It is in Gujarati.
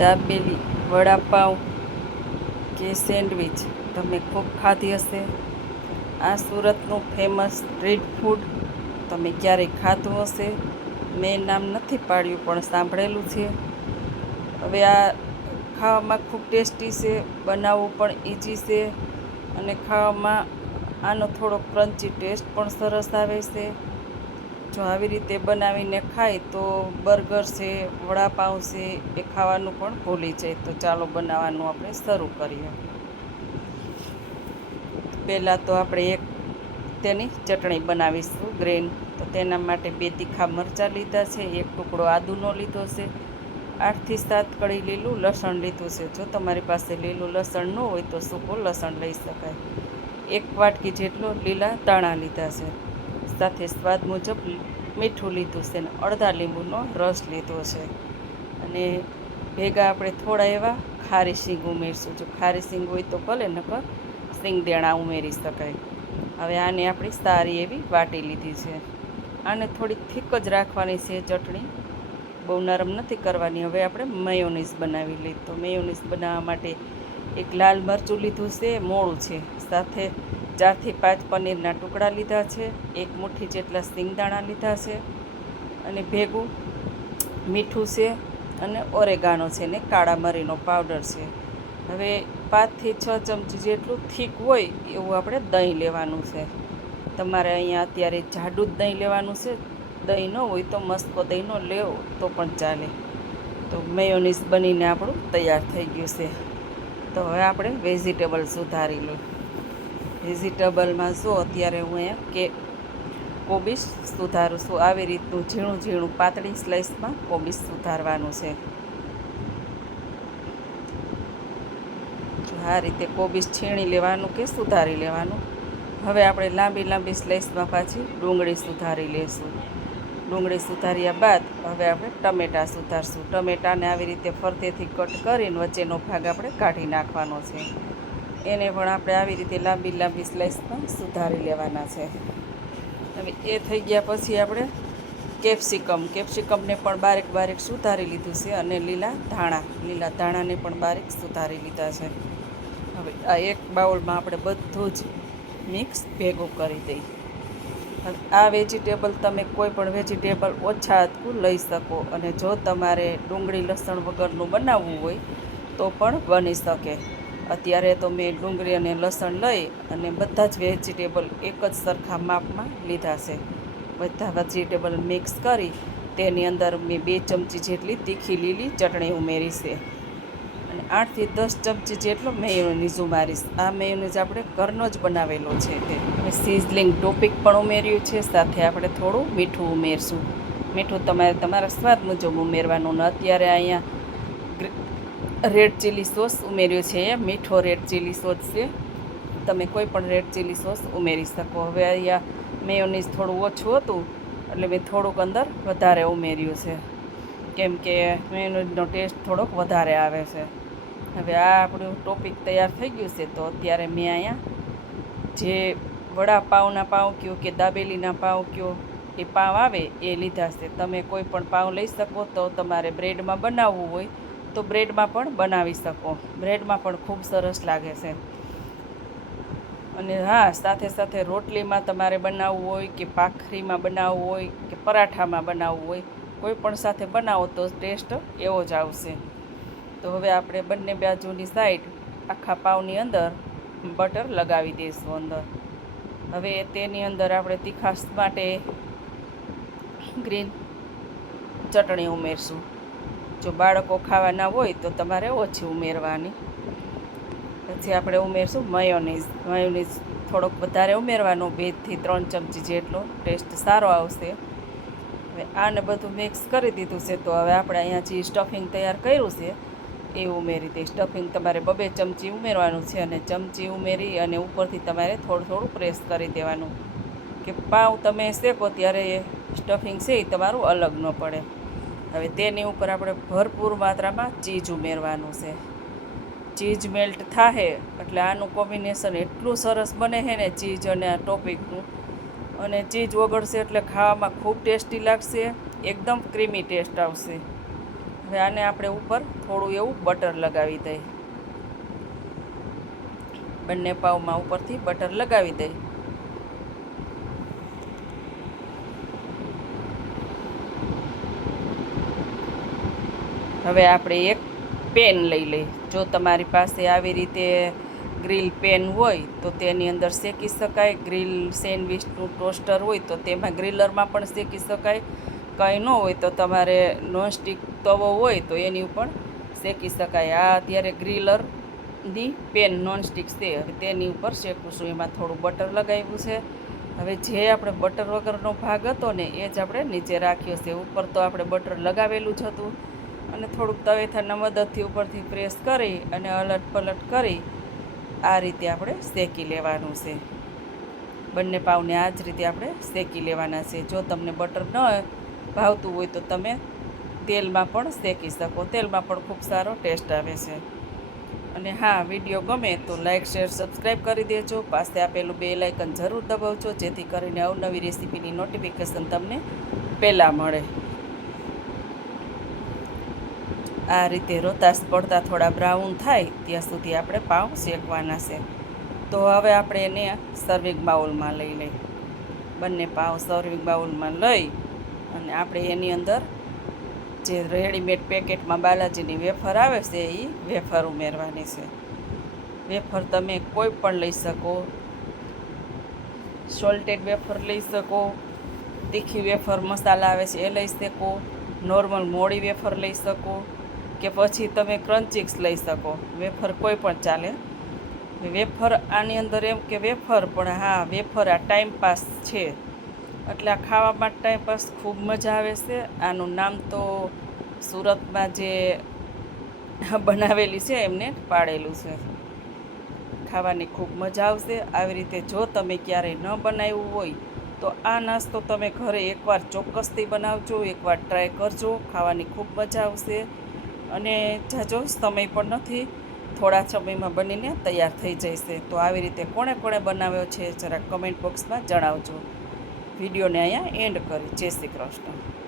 દાબેલી, વડાપાઉં કે સેન્ડવિચ તમે ખૂબ ખાધી હશે. આ સુરતનું ફેમસ સ્ટ્રીટ ફૂડ તમે ક્યારેય ખાધું હશે. મેં નામ નથી પાડ્યું પણ સાંભળેલું છે. હવે આ ખાવામાં ખૂબ ટેસ્ટી છે, બનાવવું પણ ઇઝી છે અને ખાવામાં આનો થોડો ક્રન્ચી ટેસ્ટ પણ સરસ આવે છે. જો આવી રીતે બનાવીને ખાય તો બર્ગર છે, વડાપાઉં છે એ ખાવાનું પણ ભૂલી જાય. તો ચાલો બનાવવાનું આપણે શરૂ કરીએ. પહેલાં તો આપણે તેની ચટણી બનાવીશું ગ્રીન. તો તેના માટે 2 તીખા મરચાં લીધા છે, 1 ટુકડો આદુનો લીધો છે, 8 થી 7 કળી લીલું લસણ લીધું છે. જો તમારી પાસે લીલું લસણ ન હોય તો સૂકું લસણ લઈ શકાય. 1 વાટકી જેટલો લીલા ધાણા લીધા છે, સાથે સ્વાદ મુજબ મીઠું લીધું છે અને અડધા લીંબુનો રસ લીધો છે. અને ભેગા આપણે થોડા એવા ખારી સિંગ ઉમેરીશું. જો ખારી સિંગ હોય તો ભલે, નકર સિંગદાણા ઉમેરી શકાય. હવે આને આપણી સારી એવી વાટી લીધી છે. આને થોડી થીક જ રાખવાની છે ચટણી, બહુ નરમ નથી કરવાની. હવે આપણે મેયોનીઝ બનાવી લઈએ. તો મેયોનીઝ બનાવવા માટે 1 લાલ મરચું લીધું છે, મોળું છે, સાથે 4 થી 5 પનીરના ટુકડા લીધા છે, 1 મુઠ્ઠી જેટલા સિંગદાણા લીધા છે અને ભેગું મીઠું છે અને ઓરેગાનો છે ને કાળા મરીનો પાવડર છે. હવે 5 થી 6 ચમચી જેટલું થીક હોય એવું આપણે દહીં લેવાનું છે. તમારે અહીંયા અત્યારે જાડું જ દહીં લેવાનું છે. દહીં ન હોય તો મસ્કો દહીંનો લેવો તો પણ ચાલે. તો મેયોનીઝ બનીને આપણું તૈયાર થઈ ગયું છે. તો હવે આપણે વેજીટેબલ સુધારી લઈએ. વેજીટેબલમાં જો અત્યારે હું અહીંયા કે કોબીજ સુધારું છું. આવી રીતનું ઝીણું ઝીણું પાતળી સ્લાઇસમાં કોબીજ સુધારવાનું છે. આ રીતે કોબીજ છીણી લેવાનું કે સુધારી લેવાનું. હવે આપણે લાંબી લાંબી સ્લાઇસમાં પાછી ડુંગળી સુધારી લઈશું. ડુંગળી સુધાર્યા બાદ હવે આપણે ટમેટાં સુધારશું. ટમેટાને આવી રીતે ફરતેથી કટ કરીને વચ્ચેનો ભાગ આપણે કાઢી નાખવાનો છે. એને પણ આપણે આવી રીતે લાંબી લાંબી સ્લાઇસમાં સુધારી લેવાના છે. હવે એ થઈ ગયા પછી આપણે કેપ્સિકમને પણ બારીક બારીક સુધારી લીધું છે અને લીલા ધાણાને પણ બારીક સુધારી લીધા છે. હવે આ એક બાઉલમાં આપણે બધું જ મિક્સ ભેગું કરી દઈએ. આ વેજીટેબલ તમે કોઈ પણ વેજીટેબલ ઓછા હતકું લઈ શકો અને જો તમારે ડુંગળી લસણ વગરનું બનાવવું હોય તો પણ બની શકે. અત્યારે તો મેં ડુંગળી અને લસણ લઈ અને બધા જ વેજીટેબલ એક જ સરખા માપમાં લીધા છે. બધા વેજીટેબલ મિક્સ કરી તેની અંદર મેં 2 ચમચી જેટલી તીખી લીલી ચટણી ઉમેરી છે અને 8 થી 10 ચમચી જેટલો મેયોનીઝ ઉમેરીશ. આ મેયોનીઝ આપણે ઘરનો જ બનાવેલો છે. તે હવે સિઝલિંગ ટોપિક પણ ઉમેર્યું છે, સાથે આપણે થોડું મીઠું ઉમેરશું. મીઠું તમારે તમારા સ્વાદ મુજબ ઉમેરવાનું. ને અત્યારે અહીંયા રેડ ચીલી સોસ ઉમેર્યો છે. મીઠો રેડ ચીલી સોસ છે, તમે કોઈ પણ રેડ ચીલી સોસ ઉમેરી શકો. હવે અહીંયા મેયોનીઝ થોડું ઓછું હતું એટલે મેં થોડુંક અંદર વધારે ઉમેર્યું છે, કેમ કે મેયોનીઝનો ટેસ્ટ થોડોક વધારે આવે છે. હવે આ આપણું ટોપિક તૈયાર થઈ ગયું છે. તો અત્યારે મેં અહીંયા જે વડાપાઉંના પાઉં કયો કે દાબેલીના પાઉં કયો એ પાઉં આવે એ લીધા છે. તમે કોઈ પણ પાઉં લઈ શકો. તો તમારે બ્રેડમાં બનાવવું હોય તો બ્રેડમાં પણ બનાવી શકો. બ્રેડમાં પણ ખૂબ સરસ લાગે છે. અને હા, સાથે સાથે રોટલીમાં તમારે બનાવવું હોય કે ભાખરીમાં બનાવવું હોય કે પરાઠામાં બનાવવું હોય, કોઈ પણ સાથે બનાવો તો ટેસ્ટ એવો જ આવશે. તો હવે આપણે બંને બાજુની સાઈડ આખા પાઉંની અંદર બટર લગાવી દઈશું અંદર. હવે તેની અંદર આપણે તીખાશ માટે ગ્રીન ચટણી ઉમેરશું. જો બાળકો ખાવાના હોય તો તમારે ઓછી ઉમેરવાની. પછી આપણે ઉમેરશું મેયોનીઝ થોડોક વધારે ઉમેરવાનો, 2 થી 3 ચમચી જેટલો. ટેસ્ટ સારો આવશે. હવે આને બધું મિક્સ કરી દીધું છે. તો હવે આપણે અહીંયા જે સ્ટફિંગ તૈયાર કર્યું છે એ ઉમેરી દઈએ. સ્ટફિંગ તમારે 2 ચમચી ઉમેરવાનું છે અને ચમચી ઉમેરી અને ઉપરથી તમારે થોડું થોડું પ્રેસ કરી દેવાનું કે પાઉં તમે શેકો ત્યારે એ સ્ટફિંગ છે એ તમારું અલગ ન પડે. હવે તેની ઉપર આપણે ભરપૂર માત્રામાં ચીઝ ઉમેરવાનું છે. ચીઝ મેલ્ટ થાય એટલે આનું કોમ્બિનેશન એટલું સરસ બને છે ને, ચીઝ અને આ ટોપિકનું. અને ચીઝ ઓગળશે એટલે ખાવામાં ખૂબ ટેસ્ટી લાગશે, એકદમ ક્રીમી ટેસ્ટ આવશે. હવે આને આપણે ઉપર થોડું એવું બટર લગાવી દઈએ. બંને પાવમાં ઉપરથી બટર લગાવી દઈએ. હવે આપણે એક પેન લઈ લઈએ. જો તમારી પાસે આવી રીતે ગ્રીલ પેન હોય તો તેની અંદર શેકી શકાય. ગ્રીલ સેન્ડવિચનું ટોસ્ટર હોય તો તેમાં ગ્રીલરમાં પણ શેકી શકાય. કંઈ ન હોય તો તમારે નોનસ્ટિક તવો હોય તો એની ઉપર શેકી શકાય. આ અત્યારે ગ્રીલરની પેન નોનસ્ટિક છે, હવે તેની ઉપર શેકું. એમાં થોડું બટર લગાવ્યું છે. હવે જે આપણે બટર વગરનો ભાગ હતો ને એ જ આપણે નીચે રાખ્યો છે. ઉપર તો આપણે બટર લગાવેલું જ હતું અને થોડુંક તવેથાના મદદથી ઉપરથી પ્રેસ કરી અને અલટ પલટ કરી આ રીતે આપણે શેકી લેવાનું છે. બંને પાવને આ જ રીતે આપણે શેકી લેવાના છે. જો તમને બટર ન ભાવતું હોય તો તમે તેલમાં પણ શેકી શકો. તેલમાં પણ ખૂબ સારો ટેસ્ટ આવે છે. અને હા, વિડીયો ગમે તો લાઇક, શેર, સબસ્ક્રાઈબ કરી દેજો. પાસે આપેલું બેલ આઇકન જરૂર દબાવજો, જેથી કરીને અવનવી રેસીપીની નોટિફિકેશન તમને પહેલાં મળે. આ રીતે રોતાશ પડતા થોડા બ્રાઉન થાય ત્યાં સુધી આપણે પાઉં શેકવાના છે. તો હવે આપણે એને સર્વિંગ બાઉલમાં લઈ લઈએ. બંને પાઉં સર્વિંગ બાઉલમાં લઈ અને આપણે એની અંદર જે રેડીમેડ પેકેટમાં બાલાજીની વેફર આવે છે એ વેફર ઉમેરવાની છે. વેફર તમે કોઈ પણ લઈ શકો. સોલ્ટેડ વેફર લઈ શકો, તીખી વેફર મસાલા આવે છે એ લઈ શકો, નોર્મલ મોડી વેફર લઈ શકો, કે પછી તમે ક્રન્ચીક્સ લઈ શકો. વેફર કોઈ પણ ચાલે. વેફર આની અંદર એમ કે વેફર, પણ હા, વેફર આ ટાઈમપાસ છે, એટલે આ ખાવામાં ટાઈમપાસ ખૂબ મજા આવે છે. આનું નામ તો સુરતમાં જે બનાવેલી છે એમને પાડેલું છે. ખાવાની ખૂબ મજા આવશે. આવી રીતે જો તમે ક્યારેય ન બનાવ્યું હોય તો આ નાસ્તો તમે ઘરે એકવાર ચોક્કસથી બનાવજો, એકવાર ટ્રાય કરજો. ખાવાની ખૂબ મજા આવશે અને જાજો સમય પણ નથી, થોડા સમયમાં બનીને તૈયાર થઈ જશે. તો આવી રીતે કોણે કોણે બનાવ્યો છે જરા કમેન્ટ બોક્સમાં જણાવજો. વિડીયોને અહીંયા એન્ડ કરી. જય શ્રી કૃષ્ણ.